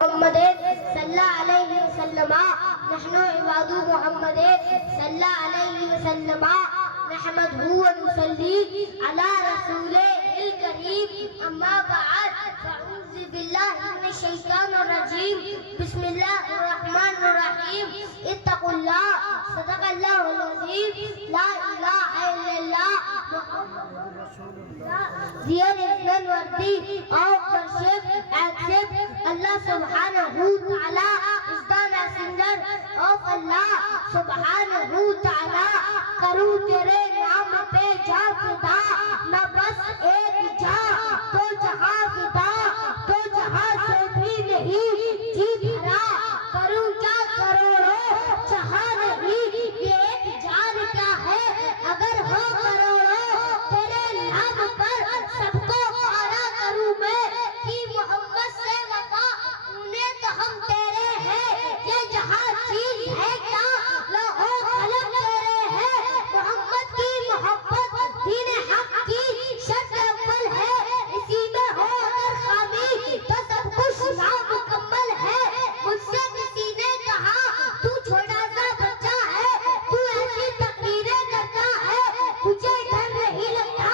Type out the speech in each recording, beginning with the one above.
मोहम्मद सल्लल्लाहु अलैहि वसल्लम नहनु इबादु मोहम्मद सल्लल्लाहु अलैहि वसल्लम नहमदहु व नुसल्ली अला रसूलिल करीम अम्मा बाद फअऊज़ु बिल्लाहि मिनश शैतानिर रजीम बिस्मिल्लाहिर रहमानिर रहीम इत्तक़ुल्लाह सदक़ल्लाहुल अज़ीम ला इलाहा इल्लल्लाह मुहम्मदुर रसूलुल्लाह। Dear Islam worthy of worship, accept Allah subhanahu wa ta'ala is the messenger of Allah subhanahu wa ta'ala। करूँ तेरे नाम पे जा फिदा, न बस एक जा तो जहाँ फिदा, तो जहाँ से भी नहीं जी भरा। करूँ क्या करोड़ों जहाँ नहीं, ये एक जान क्या है अगर हो करोड़ों। तेरे नाम पर सबको आरा करूँ मैं कि मोहम्मद से वफा उन्हें तो हम तेरे हैं। ये जहाँ चीज है क्या लहो कलम तेरे हैं। मोहम्मद की मोहब्बत दीन हक की शर्त अव्वल है। इसी में हो अगर खामी तो सब कुछ नामुकम्मल है। मुझसे किसी ने कहा तू छोटा सा बच्चा है, तू ऐसी तकरीरें करता है, तुझे डर नहीं लगता।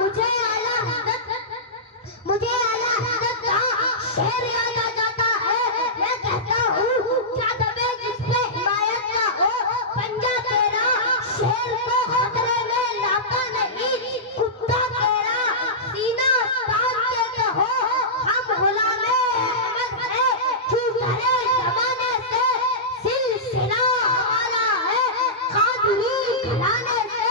मुझे आला हज़रत का शेर याद आ जाता है। मैं कहता हूँ क्या दबे जिस पे हिमायत ना हो, पंजा तेरा शेर को खतरे में लाता नहीं। कुत्ता तेरा सीना तान के कहो हम गुलामे अहमद है। क्यों डरे जमाने से सिलसिला हमारा है, कादरी घराने से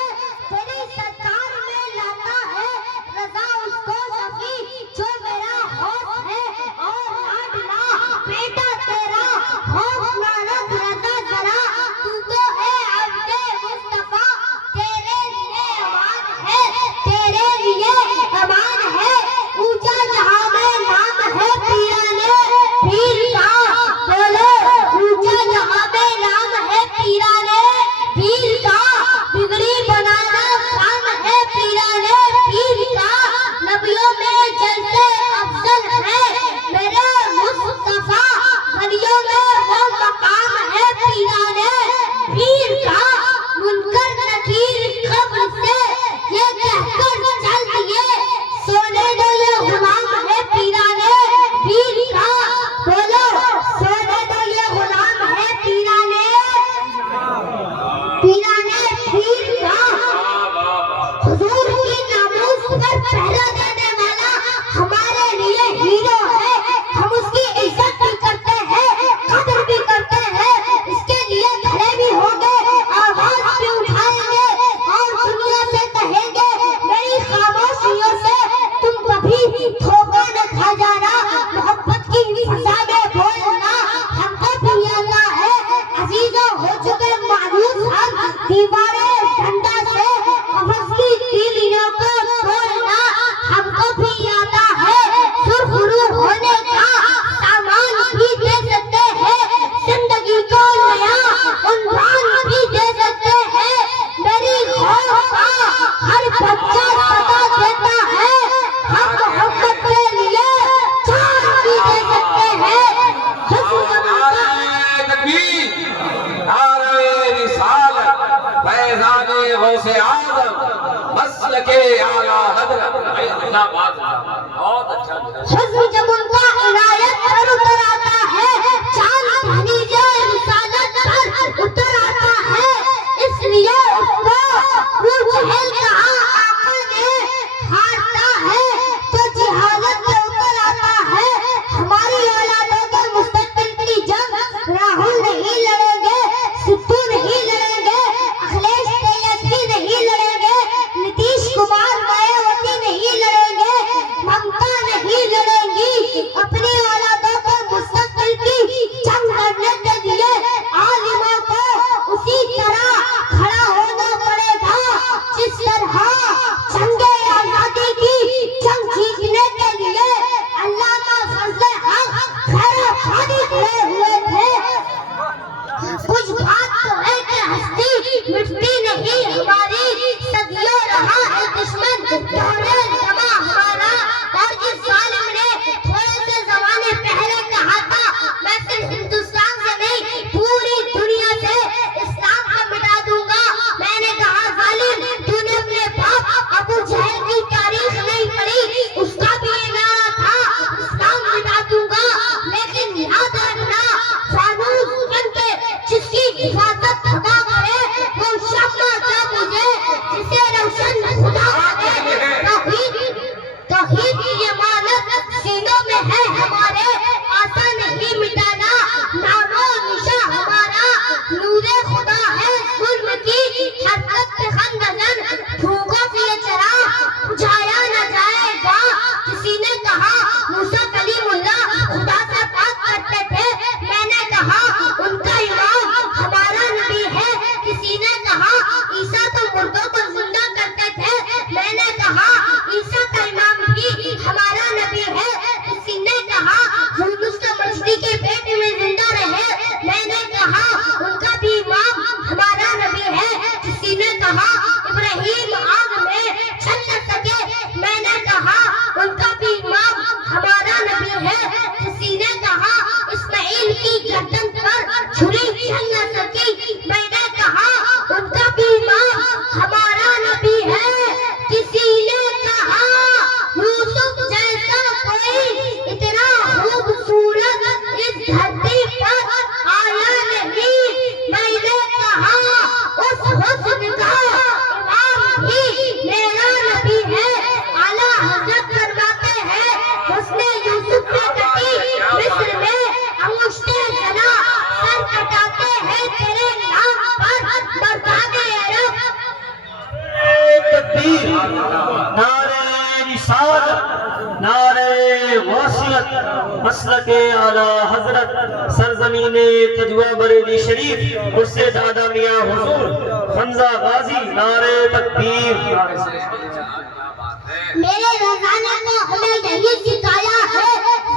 तेरी सरकार में लाता है। रजा उसको सफी जो मेरा होश है और लाडला बेटा तेरा होश नारद रजा जरा। तू तो है अब्दे मुस्तफा, तेरे लिए अमान है, तेरे लिए अमान है। ऊंचा जहां में नाम है पीराने पीर का, बोलो ऊंचा जहां में नाम है पीराने पीर का। बिगड़ी बनाना काम है पीराने पीर का। नबियों में जलते अफजल है मेरे मुस्तफा, वलियों में वो मकाम है पीराने पीर का। मुनकर नकीर खबर से ये कहकर चल दिए, सोने दो ये गुलाम है पीराने पीर का। बोलो सोने दो ये गुलाम है पीराने पीर का। हुजूर की नामूस पर पहरा देने वाला हमारे लिए हीरो है। हम उसकी इज्जत भी करते हैं, कदर भी करते हैं, इसके लिए खड़े भी होंगे, आवाज भी उठाएंगे और दुनिया से कहेंगे मेरी खामोशियों से तुम कभी धोखा न खा जाना। मोहब्बत की फजा में बोलना हमको भी आता है। अजीजों हो चुके मायूस हम दीवारें डंडा से, कफस की तीलियों को तोड़ना हमको भी आता है। सुरखरू होने का सामान भी दे सकते हैं, जिंदगी को नया उन्वान भी दे सकते हैं। मेरी खौफ का हर बच्चा सदा देता है, हम मोहब्बत के लिए जान भी दे सकते हैं। हुस्न जब उनका इनायत पर उतर आता है, चांद धनी जो रिसालत पर उतर आता है, इसलिए उसको रूह कहा आका ने हारता है तो जिहालत में उतर आता है। हमारी औलादों के मुस्तकबिल की जंग राहुल नहीं लड़ेंगे, सिद्धू नहीं लड़ेंगे, अखिलेश तेजस्वी नहीं लड़ेंगे, नीतीश कुमार मायावती नहीं लड़ेंगे, ममता नहीं लड़ेंगी। अपनी औलादों को मुस्तकबिल की जंग लड़ने के लिए आलिमों को उसी तरह खड़ा होना पड़ेगा जिस तरह जंगे आजादी की जंग जीतने के लिए अल्लामा फजले हक खैराबादी खड़े हुए थे। कुछ बात तो है कि हस्ती मिटती नहीं हमारी, सदियों रहा है दुश्मन दौरे जमा हमारा। और जिस जालिम ने थोड़े से जमाने पहले कहा था मसलक आला हजरत सरजमीन तजवा बरेली शरीफ मुझसे दादा मियां हुजूर हमजा गाजी नारे तकबीर। मेरे रज़ाने को हमें यही सिखाया है,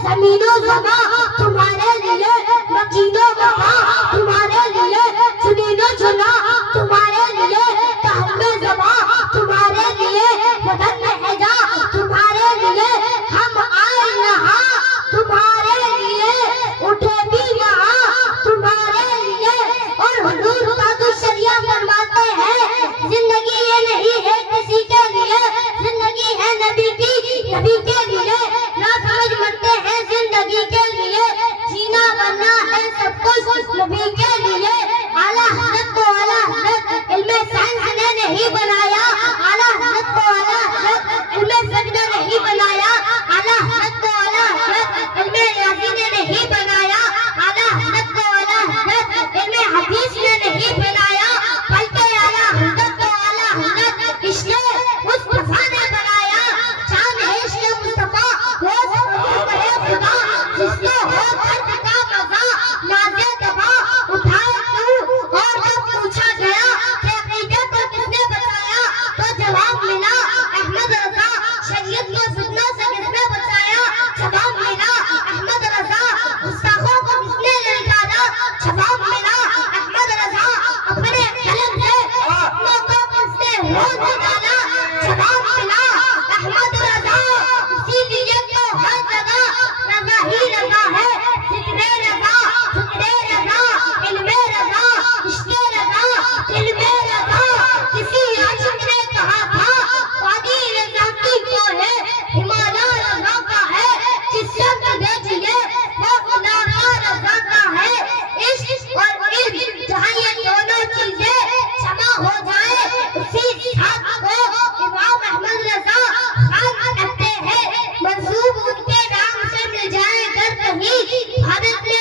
ज़मीनो ज़मा तुम्हारे लिए, मकीनो वफा तुम्हारे लिए, सुनीनो चुना तुम्हारे लिए, कहमे ज़मा तुम्हारे लिए, बदन में हैजा तुम्हारे लिए, हम आए यहाँ तुम्हारे लिए, उठे भी यहाँ तुम्हारे लिए। और हुजूर कादू शरिया फरमाते हैं, जिंदगी ये नहीं है किसी के लिए, जिंदगी है नबी की, नबी के लिए। ना समझ मरते हैं जिंदगी के लिए, जीना बनना है सब कुछ नबी के लिए। आला हज़रत को आला हज़रत इल्मे साइंस ने नहीं बनाया, आला हज़रत को आला हज़रत इल्मे फिक़्ह ने नहीं बनाया, आला हज़रत को आला हज़रत इल्मे रियाज़ी ने नहीं बनाया, आला हज़रत को आला हज़रत इल्मे हदीस ने नहीं बनाया, बल्कि आला हज़रत को आला हज़रत इश्क़े मुस्तफ़ा ने बनाया। चांद है इश्क़े मुस्तफ़ा, रोज़ कबूल करे खुदा, जिसको हो दर्द का मज़ा, नाज़े दबा उठाए तू। और जब पूछा गया कि अक़ीदत को किसने बचाया, तो जवाब मिला अहमद रज़ा। शरीयत के फितना से किसने बचाया, जवाब मिला अहमद रज़ा। गुस्ताखों को किसने ललकारा, जवाब मिला अहमद रज़ा। अपने कलम से अपनों को किसने होश निकाला, जवाब मिला अहमद रज़ा। इसीलिए तो हर जगह रज़ा ही रज़ा है, ज़िक्रे रज़ा, ज़िक्रे रज़ा, इल्मे रज़ा, इश्क़े रज़ा, इल्मे रज़ा। किसी आशिक़ ने कहा था, वादी रज़ा की वो है, हिमालय रज़ा का है, जिससे देखिए वो खुदा का रज़ा का है। इश्क़ और इल्म जहाँ ये दोनों चीजें जमा हो जाए, उसी साथ को इमाम अहमद रज़ा खान कहते हैं। मंसूब उनके नाम से मिल जाए अगर कहीं, भारत में